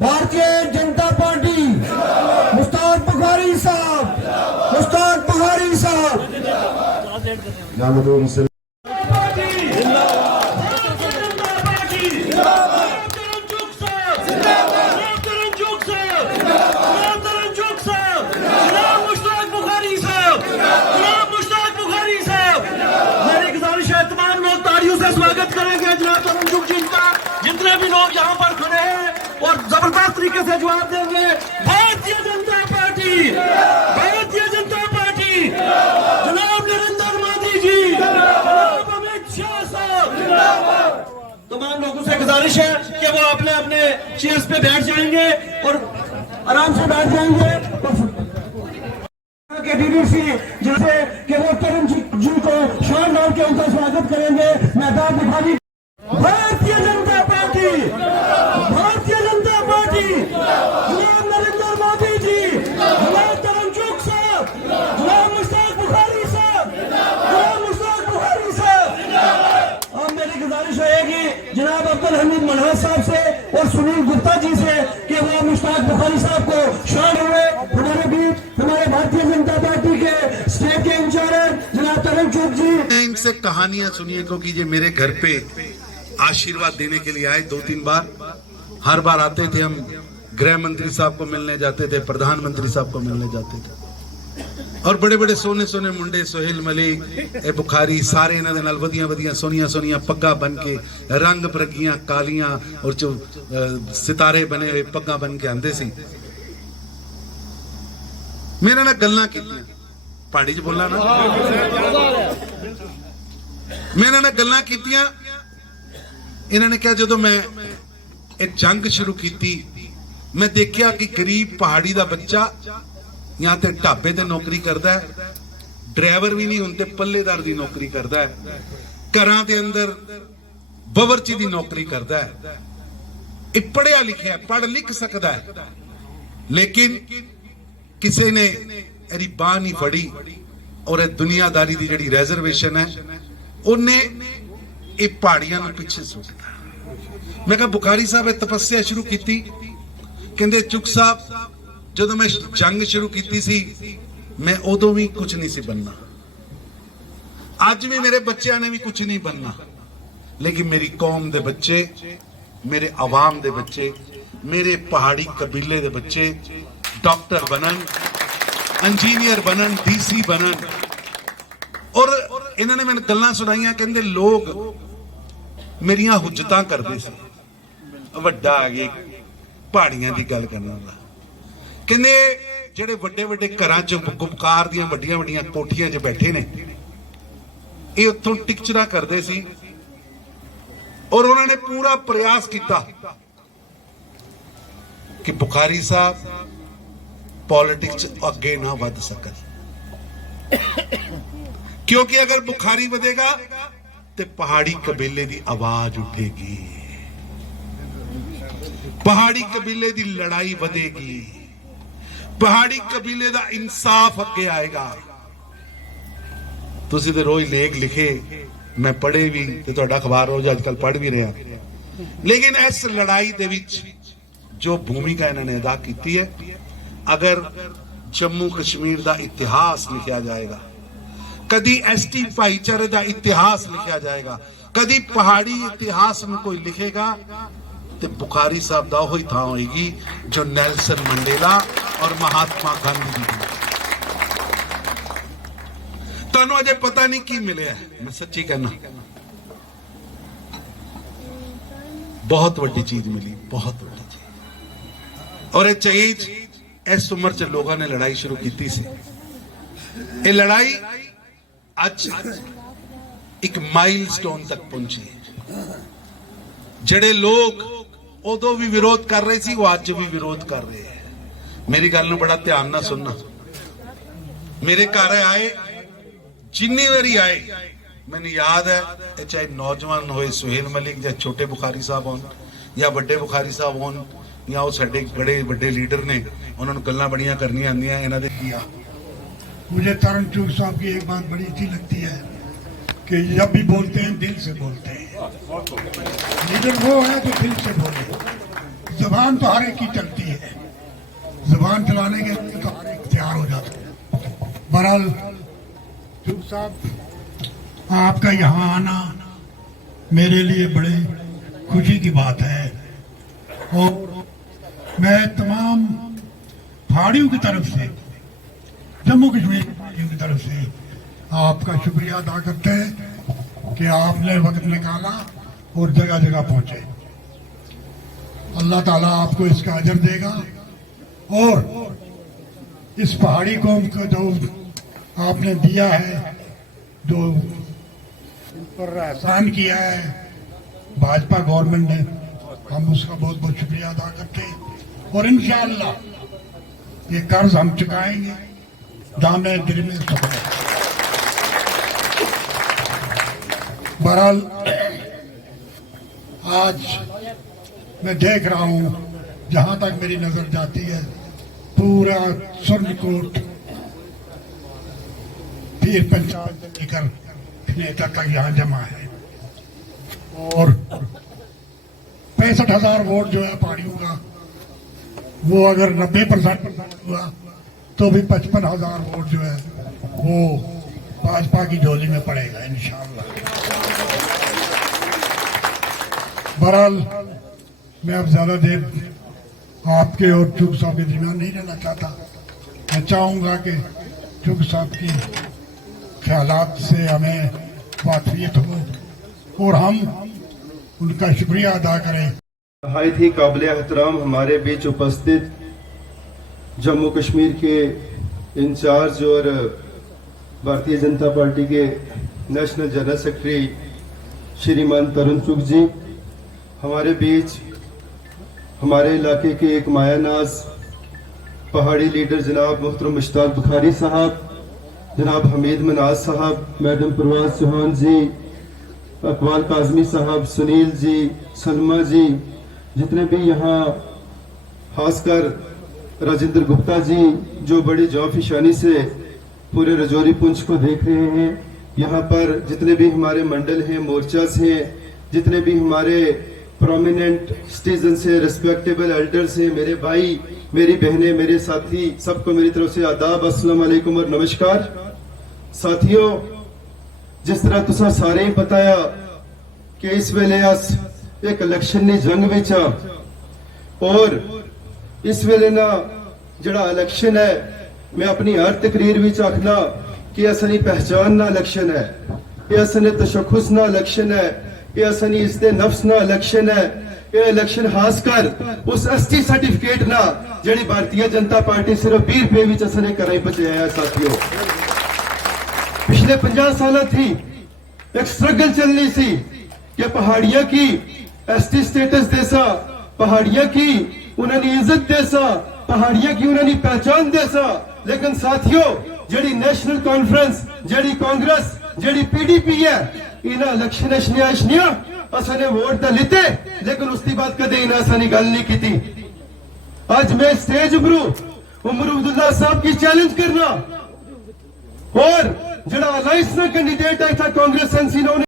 Bharatiya Janata party Mushtaq Bukhari साहब, मुश्ताक बुखारी साहब। स्वागत करेंगे जनाब तरुण जी का। जितने भी लोग यहाँ पर खड़े हैं और जबरदस्त तरीके से जवाब देंगे। भारतीय जनता पार्टी, भारतीय जनता पार्टी, जनाब नरेंद्र मोदी जी, जनाब अमित शाह साहब। तमाम लोगों से गुजारिश है कि वो अपने अपने चेयर्स पे बैठ जाएंगे और आराम से बैठ जाएंगे। के डीडीसी जिनसे कि वो तरुण जी को शान डाल के उनका स्वागत करेंगे मैदान दिखाई। भारतीय जनता पार्टी, भारतीय जनता पार्टी, जनाब नरेंद्र मोदी जी, जनाब तरुण साहब, जनाब मुश्ताक बुखारी साहब, जनाब मुश्ताक बुखारी साहब। अब मेरी गुजारिश रहेगी जनाब अब्दुल हमीद मनहर साहब से और सुनील गुप्ता जी से कि वो मुश्ताक बुखारी साहब को शान हुए। हमारे बीच हमारे भारतीय जनता पार्टी के स्टेट के इंचार्ज जनाब तरुण जी। इनसे कहानियां सुनिए क्योंकि ये मेरे घर पे आशीर्वाद देने के लिए आए 2-3 बार। हर बार आते थे, हम गृह मंत्री साहब को मिलने जाते थे, प्रधानमंत्री साहब को मिलने जाते थे और बड़े बड़े सोने सोने मुंडे सोहेल मलिक ए बुखारी सारे इन्हां दे नाल वधिया वधिया सोनिया सोनिया पग्गा बन के रंग बरगियां कालियां और जो सितारे बने हुए पग्गा बन के आंदे सी। मेरे नाल गल्लां कीतियां, पहाड़ी च बोलना ना, मेरे नाल गल्लां कीतियां। इन्होंने कहा जो मैं एक जंग शुरू की, मैं देखा कि गरीब पहाड़ी का बच्चा या तो ढाबे ते नौकरी करता है, ड्राइवर भी नहीं होंगे, पल्लेदार की नौकरी करता है, घरां दे अंदर बवर्ची की नौकरी करता है। ये पढ़िया लिखिया पढ़ लिख सकता है, लेकिन किसी ने एरी बाह नहीं फड़ी और दुनियादारी की जिहड़ी रिजर्वेशन है उन्हें ये पहाड़ियां पिछे सुट। मैं कहा बुखारी साहब तपस्या शुरू की, कहते चुग साहब जो मैं जंग शुरू की सी मैं उदों भी कुछ नहीं सी बनना, अज भी मेरे बच्चों ने भी कुछ नहीं बनना, लेकिन मेरी कौम दे बच्चे, मेरे अवाम दे बच्चे, मेरे पहाड़ी कबीले दे बच्चे डॉक्टर बनन, इंजीनियर बनन, डीसी बनन। और इन्होंने मैंने गल्लां सुनाइयां, कहते लोग मेरिया हुज्जतां करते थे। वड्डा आ गया पहाड़ियां की गल करने वाला, कहते जेडे वड्डे वड्डे घरां च गुपकार दियां वड्डियां वड्डियां कोठियां च बैठे ने, ये उत्थों टिकचरा करते सी और उन्होंने पूरा प्रयास किया कि बुखारी साहब पॉलिटिक्स अगे ना वध सकन, क्योंकि अगर बुखारी वधेगा तो पहाड़ी कबीले की आवाज उठेगी, पहाड़ी कबीले की लड़ाई वधेगी, पहाड़ी कबीले का इंसाफ अगे आएगा। तुसी तो रोज लेख लिखे, मैं पढ़े भी तो तुहाडा अखबार रोज आजकल पढ़ भी रहा, लेकिन इस लड़ाई दे विच जो भूमिका इन्होंने अदा की है, अगर जम्मू कश्मीर का इतिहास लिखा जाएगा, कदी एसटी भाईचारे का इतिहास लिखा जाएगा, कदी पहाड़ी इतिहास में कोई लिखेगा तो बुखारी साहब का वही थां होगी जो नेल्सन मंडेला और महात्मा गांधी जी। तुहानू अजे पता नहीं की मिले, मैं सच्ची कहना बहुत वड्डी चीज मिली, बहुत वड्डी चीज। और ये चीज इस उम्र च लोगों ने लड़ाई शुरू की सी। ये लड़ाई आज एक माइलस्टोन तक पहुंची है। जेडे लोग उदों भी विरोध कर रहे सी, वो आज भी विरोध कर रहे हैं। मेरी गल नूं बड़ा ध्यान ना सुनना। मेरे घर आए जिन्नी बारी आए, मैंने याद है, चाहे नौजवान होए सुहेल मलिक या छोटे बुखारी साहब होन या बड़े बुखारी साहब होन या वो साडे बड़े बड़े लीडर ने, उन्होंने गल्लां बड़ियां करनियां आंदियां इन्हां दे किया। मुझे तरुण चुग साहब की एक बात बड़ी अच्छी लगती है कि जब भी बोलते हैं दिल से बोलते हैं। लीडर वो है तो दिल से बोले। जबान तो हर एक की चलती है, जबान चलाने के लिए तो हर एक तैयार हो जाता है। बहरहाल चूक साहब, आपका यहाँ आना मेरे लिए बड़े खुशी की बात है और मैं तमाम पहाड़ियों की तरफ से, जम्मू कश्मीर की पहाड़ियों की तरफ से आपका शुक्रिया अदा करते हैं कि आपने वक्त निकाला और जगह जगह पहुंचे। अल्लाह ताला आपको इसका अजर देगा और इस पहाड़ी कौम को जो आपने दिया है, जो इन पर एहसान किया है भाजपा गवर्नमेंट ने, हम उसका बहुत बहुत शुक्रिया अदा करते हैं और इंशाअल्लाह ये कर्ज हम चुकाएंगे। दामे दिल में सफर। बहरहाल आज मैं देख रहा हूं, जहां तक मेरी नजर जाती है, पूरा सुरनकोट पीर पंचायत से लेकर नेता तक यहाँ जमा है और 65,000 वोट जो है पहाड़ियों का, वो अगर 90% हुआ तो भी 55,000 वोट जो है वो भाजपा की झोली में पड़ेगा इंशाअल्लाह। बहरहाल मैं अब ज्यादा देर आपके और चूक साहब के दरमियान नहीं रहना चाहता। मैं चाहूंगा कि चूक साहब की ख्यालात से हमें वाकफियत हो और हम उनका शुक्रिया अदा करें। नहायत ही काबिल एहतराम हमारे बीच उपस्थित जम्मू कश्मीर के इंचार्ज और भारतीय जनता पार्टी के नेशनल जनरल सेक्रेटरी श्रीमान तरुण चुग जी, हमारे बीच हमारे इलाके के एक मायानाज पहाड़ी लीडर जनाब मोहतरम मुश्ताक बुखारी साहब, जनाब हमीद मनाज साहब, मैडम परवाज चौहान जी, अकबाल काजमी साहब, सुनील जी, सलमा जी, जितने भी यहाँ, खासकर राजेंद्र गुप्ता जी जो बड़ी जौफिशानी से पूरे रजौरी पुंछ को देख रहे हैं, यहाँ पर जितने भी हमारे मंडल हैं, मोर्चास हैं, जितने भी हमारे प्रोमिनेंट सिटीजन से, रिस्पेक्टेबल एल्डर्स हैं, मेरे भाई, मेरी बहनें, मेरे साथी, सबको मेरी तरफ से आदाब, अस्सलाम वालेकुम और नमस्कार। साथियों, जिस तरह तुसा सारे ही बताया कि इस वेले अस एक इलेक्शन की जंग विच आ और इस वेले ना जड़ा इलेक्शन है, मैं अपनी हर तकरीर विच आखना कि असली पहचान ना इलेक्शन है, ये असली तशख्खुस ना इलेक्शन है, ये असली इस्ते नफ्स ना इलेक्शन है, ये इलेक्शन खासकर उस एसटी सर्टिफिकेट ना जड़ी भारतीय जनता पार्टी सिर्फ 20 रुपए विच असने कराई बचाया है। साथियों, पिछले 50 साल थी एक स्ट्रगल चल रही सी कि पहाड़िया की एसटी स्टेटस देसा, पहाड़िया की उन्होंने इज्जत देसा, पहाड़िया की उन्होंने पहचान देसा, लेकिन साथियों जड़ी नेशनल कॉन्फ्रेंस, जड़ी कांग्रेस, जड़ी पीडीपी है, इन्हें इलेक्शन अशनिया असने वोट तो लेते, लेकिन उसकी बात कदे इन्हें असने गल नहीं की थी। आज मैं स्टेज उमर अब्दुल्ला साहब की चैलेंज करना और जड़ा अलायंस ना कैंडिडेट आया था कांग्रेस एनसी ने